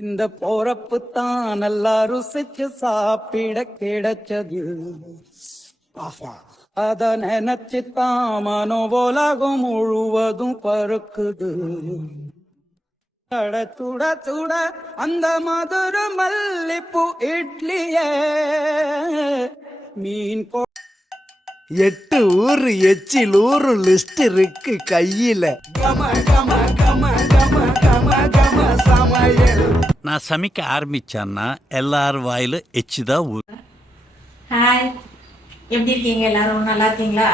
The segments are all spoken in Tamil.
இந்த போறப்பு தான் நல்லா ருசிச்சு சாப்பிட கிடைச்சது. அத நினைச்சுத்தான் மனோ உலகம் முழுவதும் பருக்குது. சுட சுட அந்த மதுர மல்லிப்பூ இட்லியே மீன் 8 ஊரு எச்சில் ஊரு லிஸ்ட் இருக்கு கையில. நான் சமைக்க ஆரம்பிச்சேன்னா எல்லாரும் வாயிலும் எச்சு தான் ஊர். ஹாய், எப்படி இருக்கீங்க? எல்லாரும் நல்லா இருக்கீங்களா?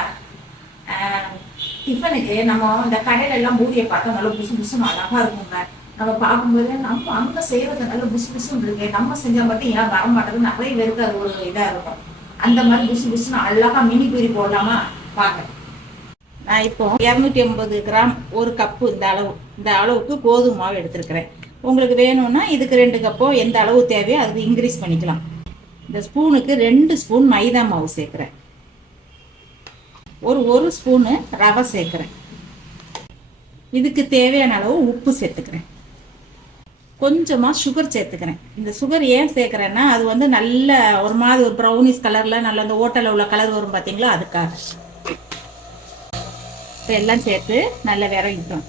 டிஃபனுக்கு நம்ம இந்த கடையில எல்லாம் பூரியை பார்த்தா நல்லா புசு புசுன்னு அழகா இருக்குங்க. நம்ம பார்க்கும்போது நம்ம அங்கே செய்யறது நல்ல புசு புசுன்னு இருக்கு, நம்ம செஞ்சால் மட்டும் ஏன் வர மாட்டேது நிறைய பேருக்கு அது ஒரு இதாக இருக்கும். அந்த மாதிரி புசு புசுன்னு அழகா மினி பூரி போடலாமா வாங்க. நான் இப்போ 250 கிராம் ஒரு கப்பு இந்த அளவுக்கு கோதுமை மாவு எடுத்துருக்கிறேன். உங்களுக்கு வேணும்னா இதுக்கு 2 கப்போ எந்த அளவு தேவையோ அதுக்கு இன்க்ரீஸ் பண்ணிக்கலாம். இந்த ஸ்பூனுக்கு 2 ஸ்பூன் மைதா மாவு சேர்க்குறேன். ஒரு ஸ்பூனு ரவை சேர்க்குறேன். இதுக்கு தேவையான அளவு உப்பு சேர்த்துக்கிறேன். கொஞ்சமாக சுகர் சேர்த்துக்கிறேன். இந்த சுகர் ஏன் சேர்க்குறேன்னா அது வந்து நல்ல ஒரு மாதிரி ஒரு ப்ரௌனிஷ் கலரில் நல்ல அந்த ஓட்டலில் உள்ள கலர் வரும் பார்த்தீங்களா, அதுக்காக. இப்போ எல்லாம் சேர்த்து நல்லா விரவிட்டோம்.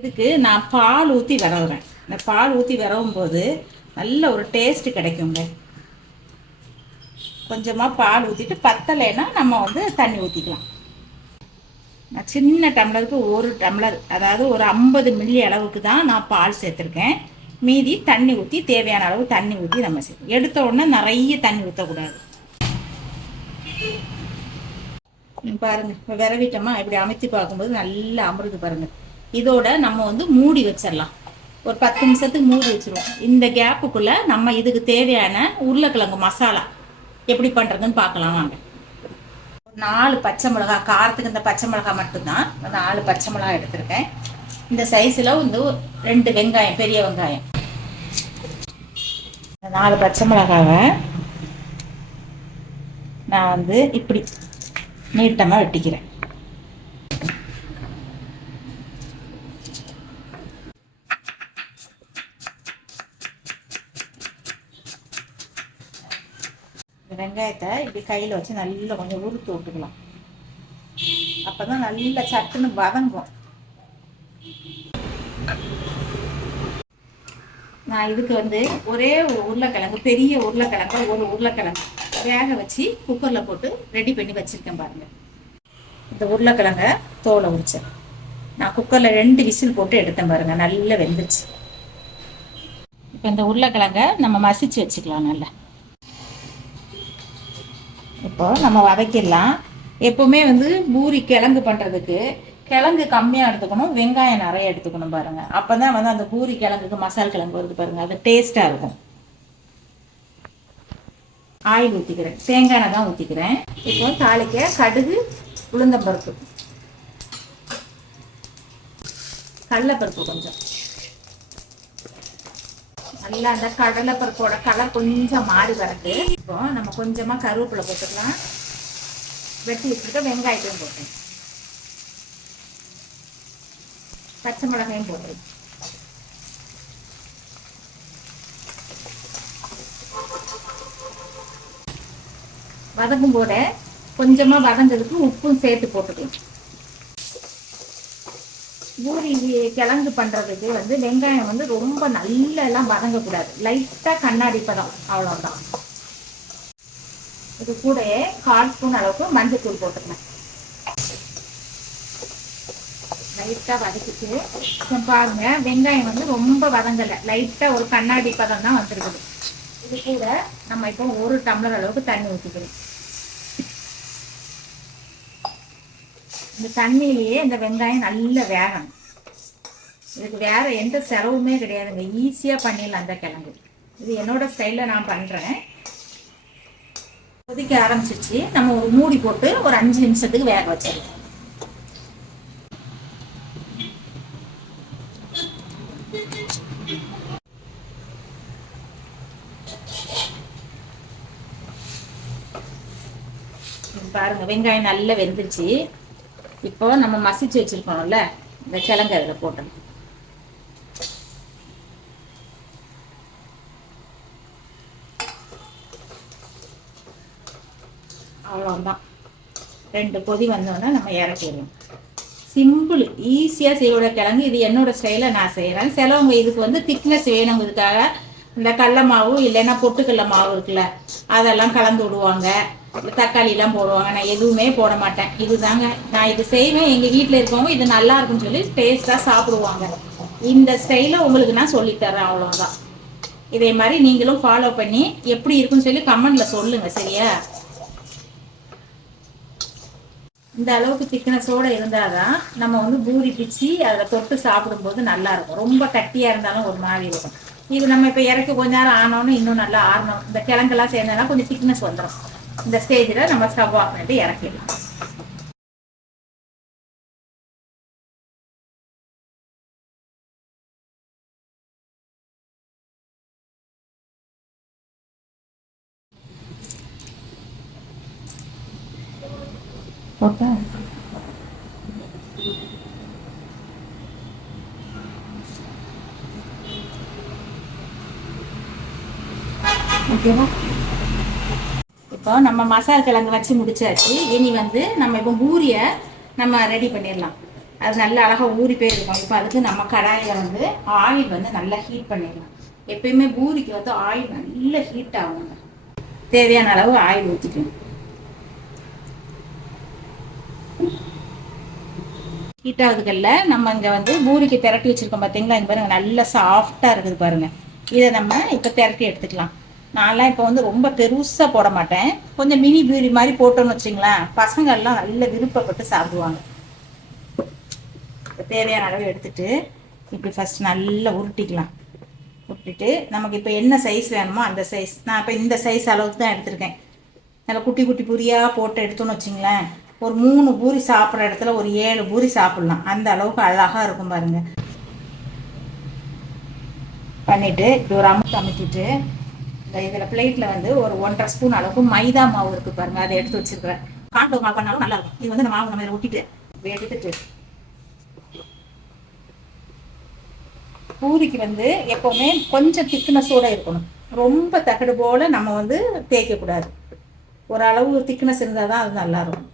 இதுக்கு நான் பால் ஊற்றி விரவுறேன். இந்த பால் ஊற்றி விரவும் போது நல்ல ஒரு டேஸ்ட்டு கிடைக்குங்க. கொஞ்சமாக பால் ஊற்றிட்டு பத்தலைன்னா நம்ம வந்து தண்ணி ஊற்றிக்கலாம். நான் சின்ன டம்ளருக்கு 1 டம்ளர், அதாவது ஒரு 50 மில்லி அளவுக்கு தான் நான் பால் சேர்த்துருக்கேன். மீதி தண்ணி ஊற்றி தேவையான அளவு தண்ணி ஊற்றி நம்ம சேர்த்து எடுத்த உடனே நிறைய தண்ணி ஊற்றக்கூடாது. பாருங்க, இப்போ விரவிட்டோமா இப்படி அமைத்து பார்க்கும்போது நல்லா அமிர்து பாருங்க. இதோட நம்ம வந்து மூடி வச்சிடலாம். ஒரு 10 நிமிஷத்துக்கு மூடி வச்சிருவோம். இந்த கேப்புக்குள்ள நம்ம இதுக்கு தேவையான உருளைக்கிழங்கு மசாலா எப்படி பண்ணுறதுன்னு பார்க்கலாம் வாங்க. 4 பச்சை மிளகா, காரத்துக்கு இந்த பச்சை மிளகா மட்டும்தான் 4 பச்சை மிளகா எடுத்திருக்கேன். இந்த சைஸில் வந்து 2 வெங்காயம், பெரிய வெங்காயம். 4 பச்சை மிளகாவை நான் வந்து இப்படி நீட்டமாக வெட்டிக்கிறேன். வெங்காயத்தை இப்படி கையில் வச்சு நல்லா கொஞ்சம் உருத்து விட்டுக்கலாம். அப்போ தான் நல்லா சட்டுன்னு வதங்கும். நான் இதுக்கு வந்து ஒரே உருளைக்கிழங்கு, பெரிய உருளைக்கிழங்கு, ஒரு உருளைக்கிழங்கு வேக வச்சு குக்கரில் போட்டு ரெடி பண்ணி வச்சுருக்கேன் பாருங்கள். இந்த உருளைக்கிழங்கை தோலை உரிச்சேன். நான் குக்கரில் 2 விசில் போட்டு எடுத்தேன் பாருங்கள், நல்லா வெந்துச்சு. இப்போ இந்த உருளைக்கிழங்கை நம்ம மசிச்சு வச்சுக்கலாம் நல்லா. இப்போ நம்ம வதக்கிடலாம். எப்போவுமே வந்து பூரி கிழங்கு பண்ணுறதுக்கு கிழங்கு கம்மியாக எடுத்துக்கணும், வெங்காயம் நிறைய எடுத்துக்கணும் பாருங்கள். அப்போ தான் வந்து அந்த பூரி கிழங்குக்கு மசால் கிழங்கு வருது பாருங்கள், அது டேஸ்ட்டாக இருக்கும். ஆயில் ஊற்றிக்கிறேன், தேங்காய் எண்ணெய் தான் ஊற்றிக்கிறேன். இப்போ தாளிக்க கடுகு, உளுந்தம்பருப்பு, கடலைப்பருப்பு கொஞ்சம். நல்லா அந்த கடலைப்பருப்போட கலர் கொஞ்சம் மாறி வரது. இப்போ நம்ம கொஞ்சமாக கருவேப்பிலை போட்டுக்கலாம். வெட்டி வச்சுருக்க வெங்காயத்தையும் போட்டேன், பச்சை மிளகாயும் போட்டுரு. வதக்கும் போட கொஞ்சமா வதங்கிறதுக்கு உப்பும் சேர்த்து போட்டுக்கலாம். பூரி கிழங்கு பண்றதுக்கு வந்து வெங்காயம் வந்து ரொம்ப நல்லா எல்லாம் வதங்கக்கூடாது, லைட்டா கண்ணாடி பதம், அவ்வளவுதான். இது கூட 1/4 ஸ்பூன் அளவுக்கு மஞ்சள் தூள் போட்டுக்கலாம். லைட்டாக வதக்கிட்டு பாருங்க, வெங்காயம் வந்து ரொம்ப வதங்கலை, லைட்டாக ஒரு கண்ணாடி பதம் தான் வந்துருக்குது. இது கூட நம்ம இப்போ 1 டம்ளர் அளவுக்கு தண்ணி ஊற்றிக்கிறோம். இந்த தண்ணியிலேயே இந்த வெங்காயம் நல்லா வேகணும். இதுக்கு வேற எந்த செலவுமே கிடையாதுங்க, ஈஸியாக பண்ணிடலாம் அந்த கிழங்கு. இது என்னோட ஸ்டைலில் நான் பண்ணுறேன். கொதிக்க ஆரம்பிச்சிச்சு, நம்ம ஒரு மூடி போட்டு ஒரு 5 நிமிஷத்துக்கு வேக வச்சிடலாம். பாருங்க, வெங்காயம் நல்லா வெந்துருச்சு. இப்போ நம்ம மசிச்சு வச்சிருக்கோம்ல இந்த கிழங்கு அதில் போட்டோம். அவ்வளோதான். 2 கொதி வந்தோடனே நம்ம இறக்கிடலாம். சிம்பிள், ஈஸியாக செய்யோட கிழங்கு. இது என்னோட ஸ்டைலில் நான் செய்கிறேன். சிலவங்க இதுக்கு வந்து திக்னஸ் வேணுங்கிறதுக்காக இந்த கடல மாவு இல்லைன்னா பொட்டுக்கடல மாவு இருக்குல்ல, அதெல்லாம் கலந்து விடுவாங்க. தக்காளிலாம் போடுவாங்க. நான் எதுவுமே போட மாட்டேன். இதுதாங்க நான் இது செய்வேன். எங்கள் வீட்டில் இருக்கவங்க இது நல்லா இருக்குன்னு சொல்லி டேஸ்ட்டாக சாப்பிடுவாங்க. இந்த ஸ்டைலில் உங்களுக்கு நான் சொல்லித்தரேன், அவ்வளோதான். இதே மாதிரி நீங்களும் ஃபாலோ பண்ணி எப்படி இருக்குன்னு சொல்லி கமெண்ட்ல சொல்லுங்க, சரியா? இந்த அளவுக்கு திக்னஸோட இருந்தாதான் நம்ம வந்து பூரி பிச்சு அதில் தொட்டு சாப்பிடும்போது நல்லா இருக்கும். ரொம்ப கட்டியா இருந்தாலும் ஒரு மாதிரி இருக்கும். இது நம்ம இப்போ இறக்கி கொஞ்ச நேரம் ஆனோன்னு இன்னும் நல்லா ஆறணும். இந்த கிழங்கெல்லாம் சேர்ந்தா கொஞ்சம் திக்னஸ் வந்துடும். இந்த ஸ்டேஜில் நம்ம ஸ்டவ் ஆஃப் பண்ணிட்டு இறக்கிடலாம். போட்டா ஓகேவா? இப்போ நம்ம மசாலா கிழங்கு வச்சு முடிச்சாச்சு. இனி வந்து நம்ம இப்போ பூரியை நம்ம ரெடி பண்ணிடலாம். அது நல்லா அழகாக ஊறி போயிருக்கும். இப்போ அதுக்கு நம்ம கடாயில் வந்து ஆயில் வந்து நல்லா ஹீட் பண்ணிடலாம். எப்பயுமே பூரிக்கு வந்து ஆயில் நல்லா ஹீட் ஆகுங்க. தேவையான அளவு ஆயில் ஊற்றிக்கணும். ஹீட் ஆகுதுக்கல்ல நம்ம இங்கே வந்து பூரிக்கு திரட்டி வச்சுருக்கோம் பார்த்தீங்களா? இந்த பாருங்க நல்லா சாஃப்டாக இருக்குது பாருங்கள். இதை நம்ம இப்போ திரட்டி எடுத்துக்கலாம். நான்லாம் இப்போ வந்து ரொம்ப பெருசாக போட மாட்டேன். கொஞ்சம் மினி பூரி மாதிரி போட்டோன்னு வச்சிங்களேன், பசங்கள்லாம் நல்ல விருப்பப்பட்டு சாப்பிடுவாங்க. தேவையான அளவு எடுத்துட்டு இப்படி ஃபஸ்ட் நல்லா உருட்டிக்கலாம். உருட்டிட்டு நமக்கு இப்போ என்ன சைஸ் வேணுமோ அந்த சைஸ், நான் இப்போ இந்த சைஸ் அளவுக்கு தான் எடுத்திருக்கேன். நல்லா குட்டி குட்டி பூரியாக போட்டு எடுத்தோன்னு வச்சிங்களேன், ஒரு 3 பூரி சாப்பிட்ற இடத்துல ஒரு 7 பூரி சாப்பிட்லாம். அந்த அளவுக்கு அழகாக இருக்கும் பாருங்க. பண்ணிவிட்டு இப்படி ஒரு அமுத்திட்டு இதில் பிளேட்டில் வந்து ஒரு 1.5 ஸ்பூன் அளவுக்கு மைதா மாவு இருக்குது பாருங்க, அதை எடுத்து வச்சிருக்கிறேன். கான்ஃப்ளவர் மாவு பண்ணாலும் நல்லா இருக்கும். இது வந்து இந்த மாவு நம்ம இதில் ஊட்டிட்டு எடுத்துட்டு பூரிக்கு வந்து எப்போவுமே கொஞ்சம் திக்னஸோடு இருக்கணும். ரொம்ப தகடு போல் நம்ம வந்து தேய்க்கக்கூடாது. ஓரளவு திக்னஸ் இருந்தால் தான் அது நல்லாயிருக்கும்.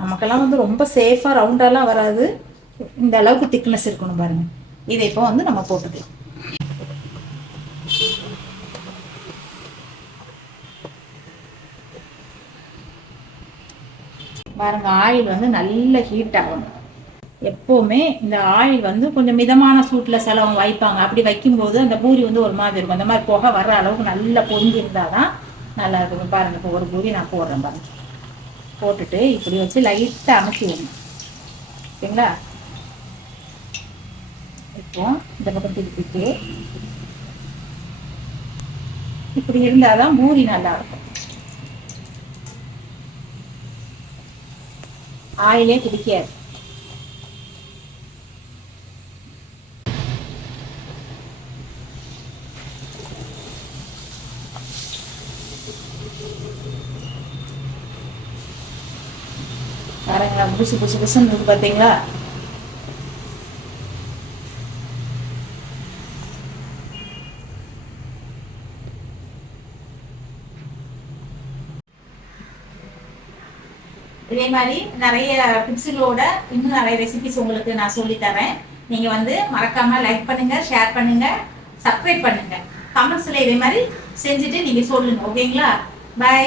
நமக்கெல்லாம் வந்து ரொம்ப சேஃபாக ரவுண்டாலாம் வராது. இந்த அளவுக்கு திக்னஸ் இருக்கணும் பாருங்கள். இதை இப்போ வந்து நம்ம போட்டுக்கலாம். பாருங்க, ஆயில் வந்து நல்ல ஹீட் ஆகணும். எப்போவுமே இந்த ஆயில் வந்து கொஞ்சம் மிதமான சூட்டில் சிலவங்க வைப்பாங்க. அப்படி வைக்கும்போது அந்த பூரி வந்து ஒரு மாதிரி இருக்கும். அந்த மாதிரி புகை வர்ற அளவுக்கு நல்லா பொங்கி இருந்தால் தான் நல்லா இருக்கும். பாருங்கள், இப்போ ஒரு பூரி நான் போடுறேன் பாருங்கள். போட்டுட்டு இப்படி வச்சு லைட்டாக அமுக்கி விடணும். ஓகேங்களா? இப்போ இந்த பக்கம் திருப்பிட்டு இப்படி இருந்தால் தான் பூரி நல்லா இருக்கும். ஆயிலே பிடிக்காது. பாருங்களா, புதுசு புதுசு புதுசுன்னு இருக்கு பார்த்தீங்களா? இதே மாதிரி நிறைய டிப்ஸுகளோட இன்னும் நிறைய ரெசிபிஸ் உங்களுக்கு நான் சொல்லி தரேன். நீங்க வந்து மறக்காம லைக் பண்ணுங்க, ஷேர் பண்ணுங்க, சப்ஸ்கிரைப் பண்ணுங்க. கமெண்ட்ஸ்ல இதே மாதிரி செஞ்சுட்டு நீங்க சொல்லுங்க. ஓகேங்களா? பை.